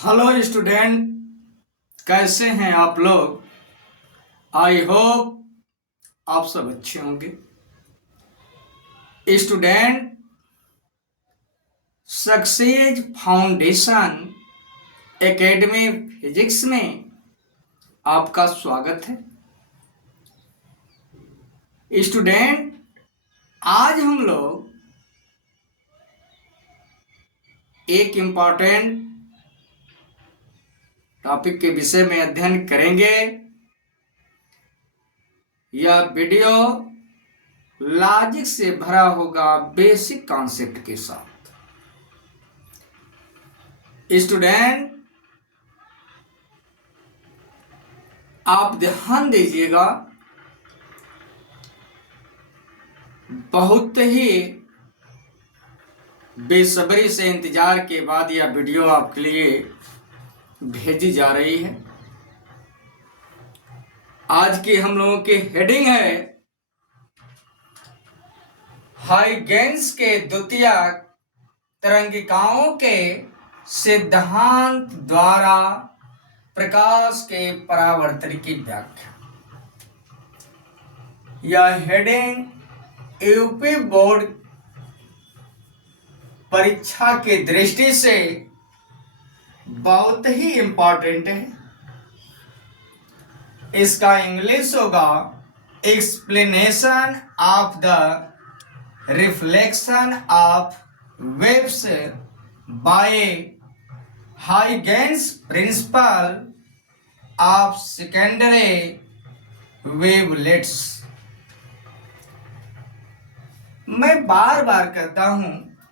Hello student, कैसे हैं आप लोग। आई होप आप सब अच्छे होंगे। Student, success foundation academy physics में आपका स्वागत है। स्टूडेंट, आज हम लोग एक इम्पॉर्टेंट टॉपिक के विषय में अध्ययन करेंगे। यह वीडियो लॉजिक से भरा होगा, बेसिक कॉन्सेप्ट के साथ। स्टूडेंट, आप ध्यान दीजिएगा, बहुत ही बेसब्री से इंतजार के बाद यह वीडियो आपके लिए भेजी जा रही है। आज की हम लोगों की हेडिंग है हाइगेंस के द्वितीयक तरंगिकाओं के सिद्धांत द्वारा प्रकाश के परावर्तन की व्याख्या। यह हेडिंग यूपी बोर्ड परीक्षा की दृष्टि से बहुत ही इंपॉर्टेंट है। इसका इंग्लिश होगा explanation of the reflection of waves by Huygens principle of secondary wavelets. मैं बार बार कहता हूं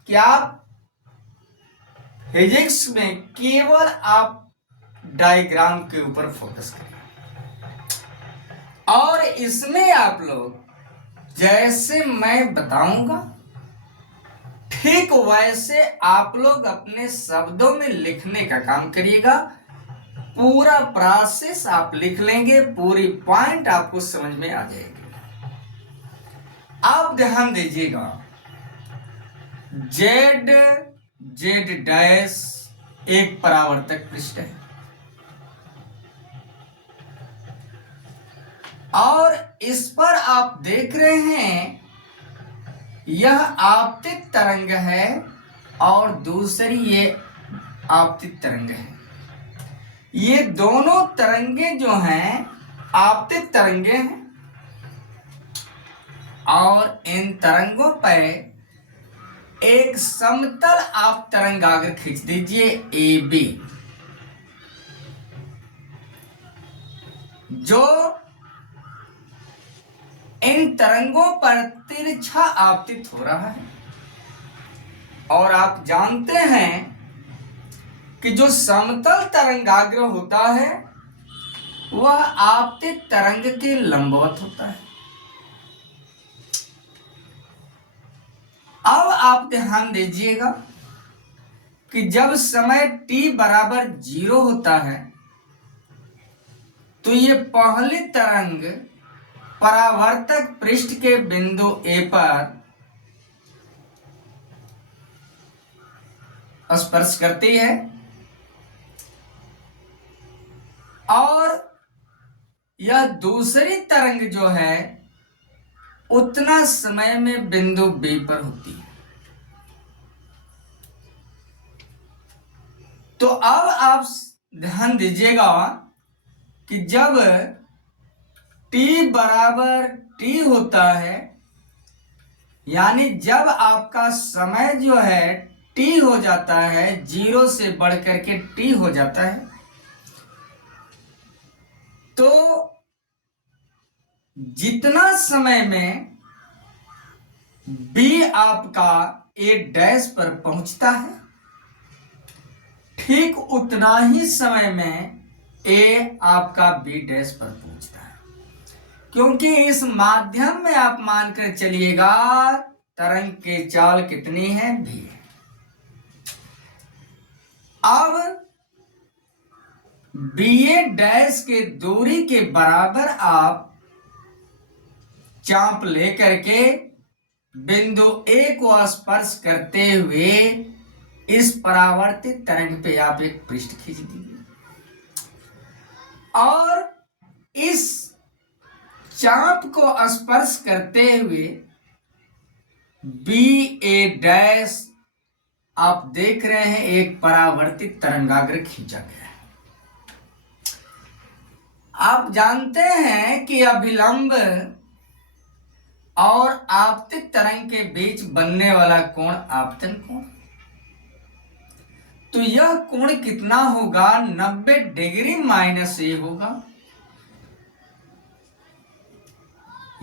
कि आप फिजिक्स में केवल आप डायग्राम के ऊपर फोकस करें और इसमें आप लोग जैसे मैं बताऊंगा ठीक वैसे आप लोग अपने शब्दों में लिखने का काम करिएगा। पूरा प्रोसेस आप लिख लेंगे, पूरी पॉइंट आपको समझ में आ जाएगी। आप ध्यान दीजिएगा, जेड डैश एक परावर्तक पृष्ठ है और इस पर आप देख रहे हैं यह आपतित तरंग है और दूसरी ये आपतित तरंग है। ये दोनों तरंगे जो हैं आपतित तरंगे हैं और इन तरंगों पर एक समतल आप तरंगाग्र खींच दीजिए ए बी, जो इन तरंगों पर तिरछा आपतित हो रहा है। और आप जानते हैं कि जो समतल तरंगाग्र होता है वह आपतित तरंग के लंबवत होता है। अब आप ध्यान दीजिएगा कि जब समय t बराबर 0 होता है तो ये पहली तरंग परावर्तक पृष्ठ के बिंदु A पर स्पर्श करती है और यह दूसरी तरंग जो है उतना समय में बिंदु B पर होती है। तो अब आप ध्यान दीजिएगा कि जब t बराबर t होता है, यानी जब आपका समय जो है t हो जाता है, 0 से बढ़कर के t हो जाता है, तो जितना समय में B आपका A डैश पर पहुंचता है, ठीक उतना ही समय में A आपका B डैश पर पहुंचता है। क्योंकि इस माध्यम में आप मानकर चलिएगा तरंग की चाल कितनी है, V है। अब BA डैश के दूरी के बराबर आप चाप लेकर के बिंदु A को स्पर्श करते हुए इस परावर्तित तरंग पे आप एक पृष्ठ खींच दीजिए और इस चाप को स्पर्श करते हुए बी ए डैश आप देख रहे हैं एक परावर्तित तरंगाग्र खींचा गया है। आप जानते हैं कि अभिलंब और आपतित तरंग के बीच बनने वाला कोण आपतन कोण, तो यह कोण कितना होगा? 90 डिग्री माइनस ए होगा।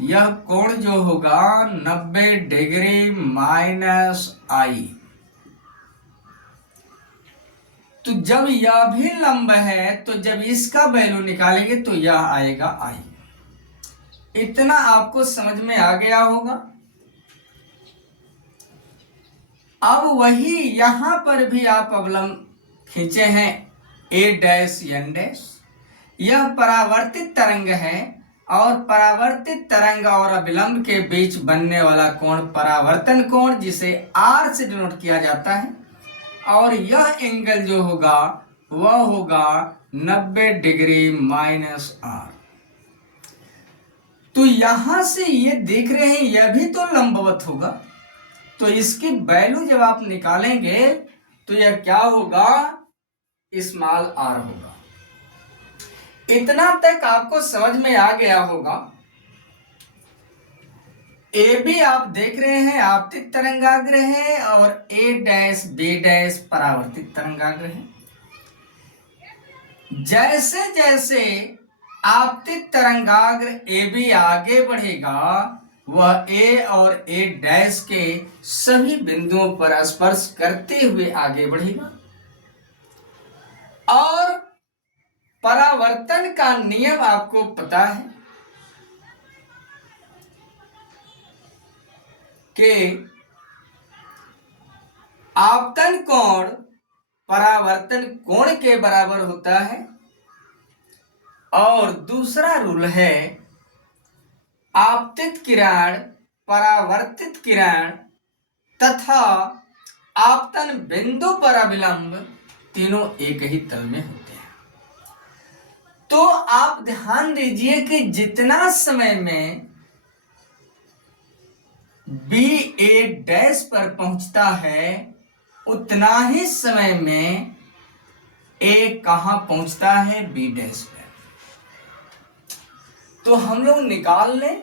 यह कोण जो होगा 90 डिग्री माइनस आई। तो जब यह भी लंब है तो जब इसका वैल्यू निकालेंगे तो यह आएगा आई। इतना आपको समझ में आ गया होगा। अब वही यहां पर भी आप अवलंब खींचे हैं ए डैश एन डैश। यह परावर्तित तरंग है और परावर्तित तरंग और अभिलंब के बीच बनने वाला कोण परावर्तन कोण, जिसे आर से डिनोट किया जाता है। और यह एंगल जो होगा वह होगा 90 डिग्री माइनस आर। तो यहां से ये देख रहे हैं यह भी तो लंबवत होगा, तो इसकी वैल्यू जब आप निकालेंगे तो यह क्या होगा? स्मॉल आर होगा। इतना तक आपको समझ में आ गया होगा। ए बी आप देख रहे हैं आपतित तरंगाग्र है और ए डैश बी डैश परावर्तित तरंगाग्र है। जैसे जैसे आपतित तरंगाग्र ए बी आगे बढ़ेगा वह ए और ए डैश के सभी बिंदुओं पर स्पर्श करते हुए आगे बढ़ेगा और परावर्तन का नियम आपको पता है कि आपतन कोण परावर्तन कोण के बराबर होता है। और दूसरा रूल है आपतित किरण, परावर्तित किरण तथा आपतन बिंदु पर अभिलंब तीनों एक ही तल में होते हैं। तो आप ध्यान दीजिए कि जितना समय में बी ए डैश पर पहुंचता है उतना ही समय में ए कहां पहुंचता है? बी डैश पर। तो हम लोग निकाल लें।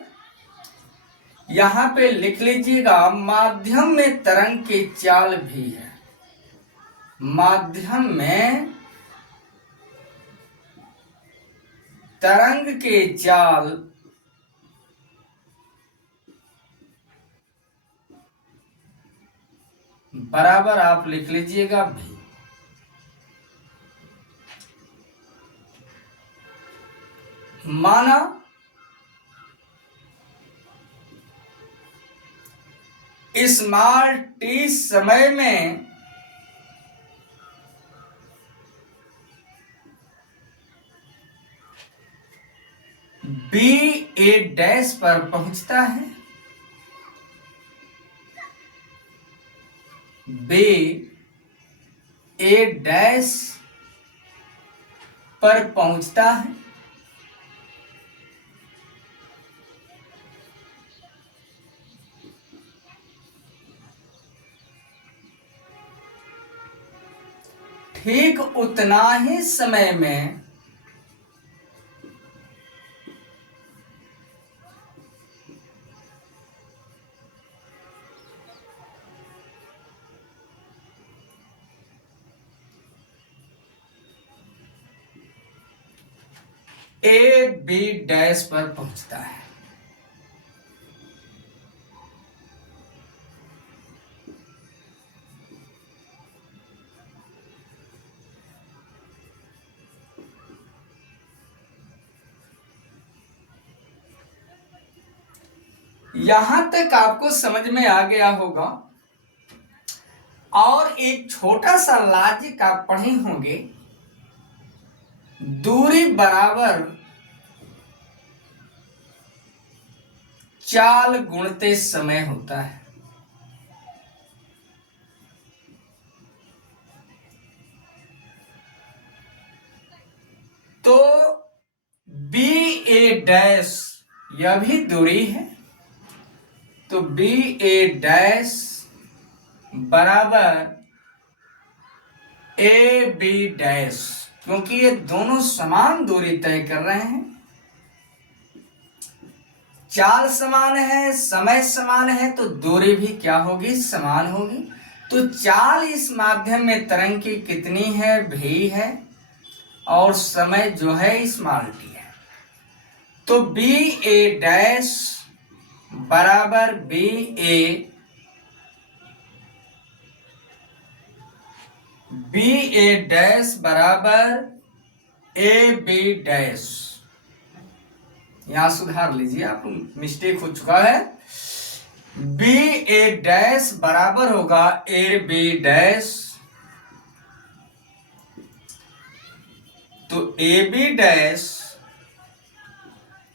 यहां पे लिख लीजिएगा माध्यम में तरंग की चाल भी है। माध्यम में तरंग के चाल बराबर आप लिख लीजिएगा भी। माना स्मॉल टी समय में बी ए डैश पर पहुंचता है, बी ए डैश पर पहुंचता है ठीक उतना ही समय में ए बी डैश पर पहुंचता है। यहां तक आपको समझ में आ गया होगा। और एक छोटा सा लॉजिक आप पढ़े होंगे, दूरी बराबर चाल गुणते समय होता है। डैश यह भी दूरी है, तो बी ए डैश बराबर ए बी डैश, क्योंकि ये दोनों समान दूरी तय कर रहे हैं, चाल समान है, समय समान है, तो दूरी भी क्या होगी, समान होगी। तो चाल इस माध्यम में तरंग की कितनी है, भी है, और समय जो है स्मॉल टी है। तो बी ए डैश बराबर बी ए डैश बराबर ए बी डैश। यहां सुधार लीजिए, आप मिस्टेक हो चुका है। बी ए डैश बराबर होगा ए बी डैश, तो ए बी डैश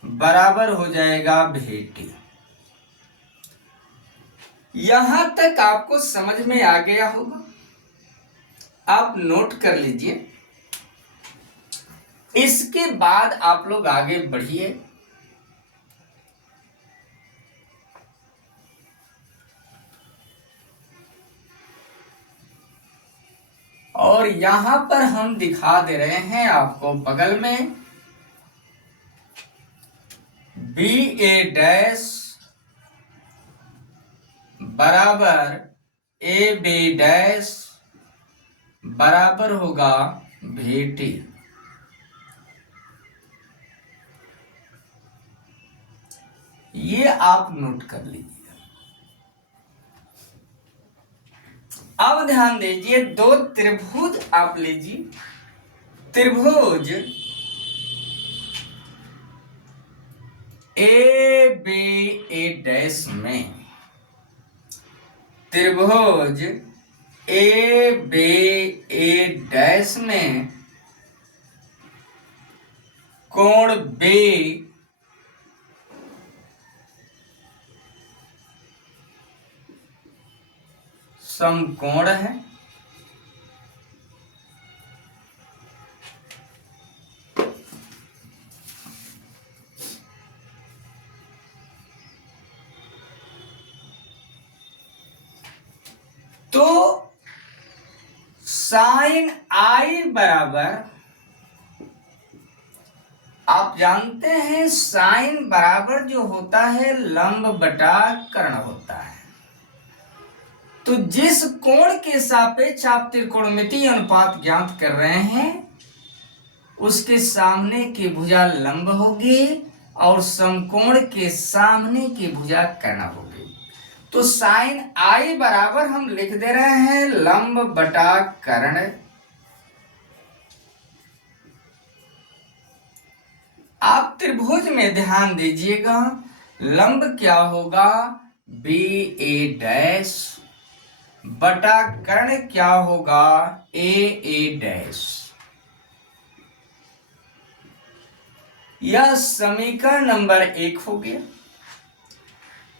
बराबर हो जाएगा भेटी। यहां तक आपको समझ में आ गया होगा, आप नोट कर लीजिए। इसके बाद आप लोग आगे बढ़िए। और यहां पर हम दिखा दे रहे हैं आपको बगल में बी ए डैश बराबर ए बी डैश बराबर होगा भेटी। ये आप नोट कर लीजिए। अब ध्यान दीजिए, दो त्रिभुज आप लीजिए। त्रिभुज ए बी ए डैश में, त्रिभुज ए बी ए डैश में कोण बी समकोण है। तो साइन आई बराबर, आप जानते हैं साइन बराबर जो होता है लंब बटा कर्ण होता है। तो जिस कोण के सापेक्ष आप त्रिकोणमितीय अनुपात ज्ञात कर रहे हैं, उसके सामने की भुजा लंब होगी और समकोण के सामने की भुजा कर्ण होगी। तो साइन आई बराबर हम लिख दे रहे हैं लंब बटा कर्ण। आप त्रिभुज में ध्यान दीजिएगा, लंब क्या होगा, बी ए डैश बटा कर्ण क्या होगा, ए डैश। यह समीकरण नंबर 1 हो गया।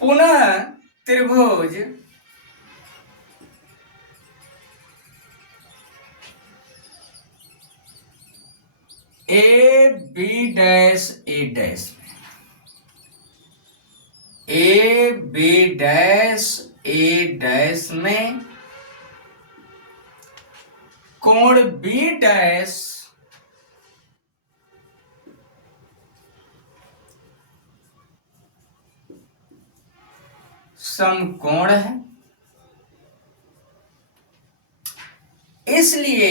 पुनः त्रिभुज A B dash A dash में, A B dash A dash में कोण बी डैश समकोण है, इसलिए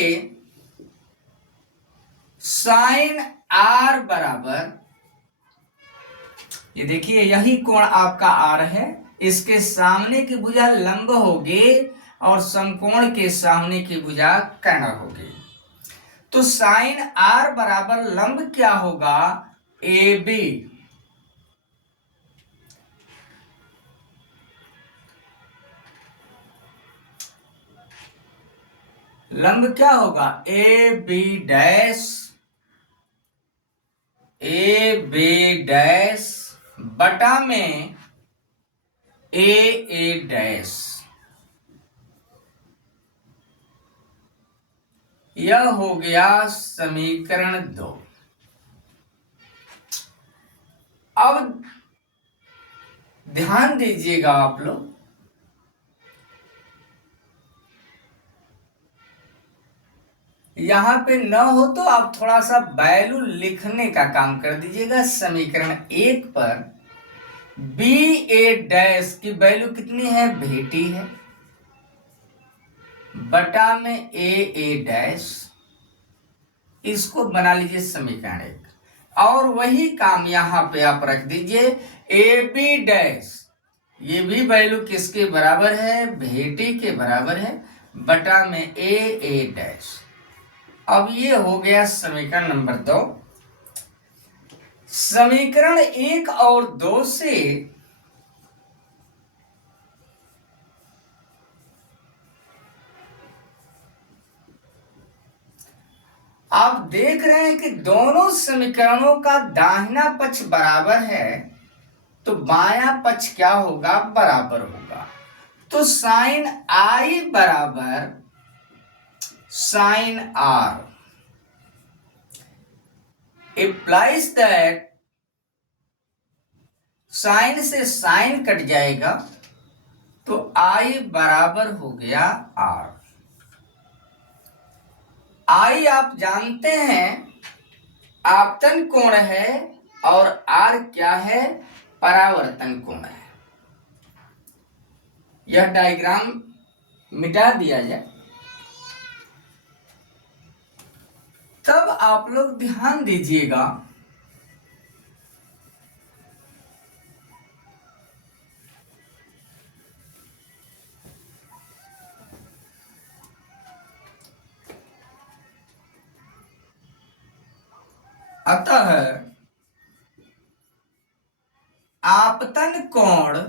साइन आर बराबर, ये देखिए यही कोण आपका आर है, इसके सामने की भुजा लंब होगी और समकोण के सामने की भुजा कर्ण होगी। तो साइन आर बराबर लंब क्या होगा, ए बी, लंब क्या होगा, A B dash, A B dash बटा में ए डैश। यह हो गया समीकरण 2। ध्यान दीजिएगा आप लोग, यहां पे न हो तो आप थोड़ा सा वैल्यू लिखने का काम कर दीजिएगा। समीकरण 1 पर बी ए डैश की वैल्यू कितनी है, बेटी है, बटा में ए डैश, इसको बना लीजिए समीकरण 1। और वही काम यहां पे आप रख दीजिए, ए बी डैश, ये भी वैल्यू किसके बराबर है, बेटी के बराबर है, बटा में ए डैश। अब ये हो गया समीकरण नंबर 2। समीकरण 1 और 2 से आप देख रहे हैं कि दोनों समीकरणों का दाहिना पक्ष बराबर है, तो बायां पक्ष क्या होगा, बराबर होगा। तो साइन आई बराबर sine R implies that sine से साइन कट जाएगा, तो आई बराबर हो गया आर। आई आप जानते हैं आपतन कोण है, और आर क्या है, परावर्तन कोण है। यह डायग्राम मिटा दिया जाए, तब आप लोग ध्यान दीजिएगा, अतः आपतन कोण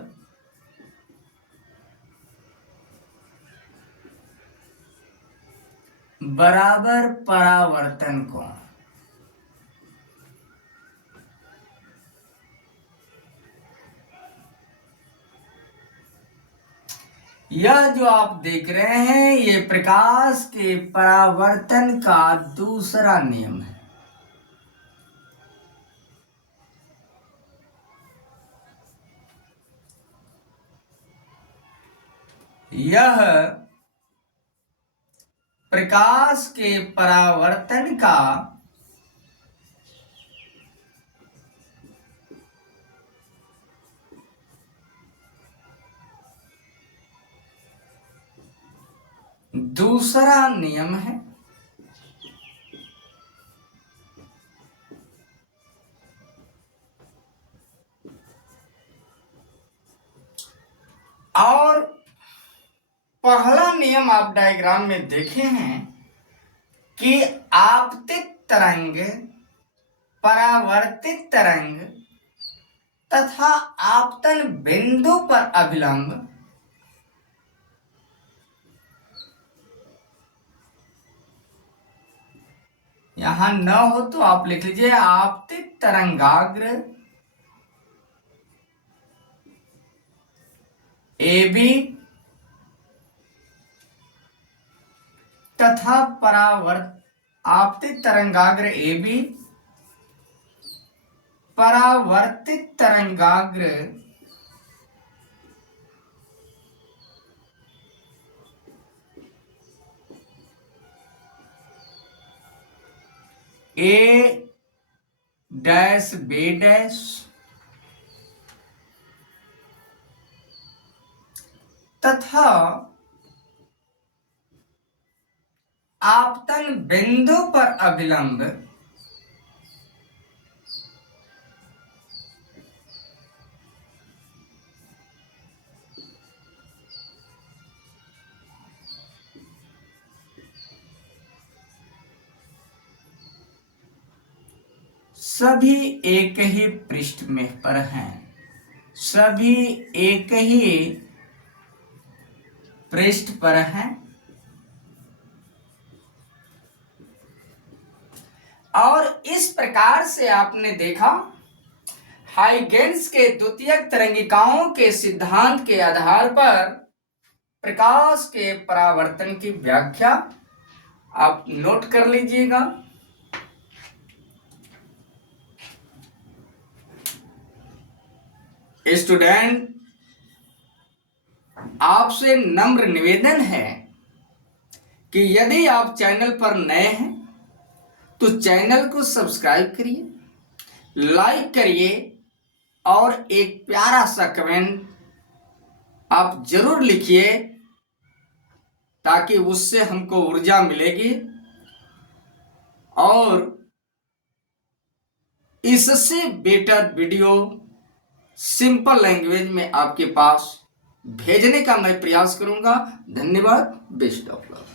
बराबर परावर्तन कोण। यह जो आप देख रहे हैं, ये प्रकाश के परावर्तन का दूसरा नियम है। यह प्रकाश के परावर्तन का दूसरा नियम है। और पहला नियम आप डायग्राम में देखे हैं कि आपतित तरंग, परावर्तित तरंग तथा आपतन बिंदु पर अभिलंब यहां न हो तो आप लिख लीजिए आपतित तरंगाग्र ए बी तथा आपतित तरंगाग्र ए बी, परावर्तित तरंगाग्र ए डैश बी डैश तथा आपतन बिंदु पर अभिलंब सभी एक ही पृष्ठ में पर हैं, सभी एक ही पृष्ठ पर हैं। और इस प्रकार से आपने देखा हाइगेन्स के द्वितीयक तरंगिकाओं के सिद्धांत के आधार पर प्रकाश के परावर्तन की व्याख्या आप नोट कर लीजिएगा। स्टूडेंट, आपसे नम्र निवेदन है कि यदि आप चैनल पर नए हैं तो चैनल को सब्सक्राइब करिए, लाइक करिए और एक प्यारा सा कमेंट आप जरूर लिखिए ताकि उससे हमको ऊर्जा मिलेगी और इससे बेटर वीडियो सिंपल लैंग्वेज में आपके पास भेजने का मैं प्रयास करूंगा। धन्यवाद। Best of luck.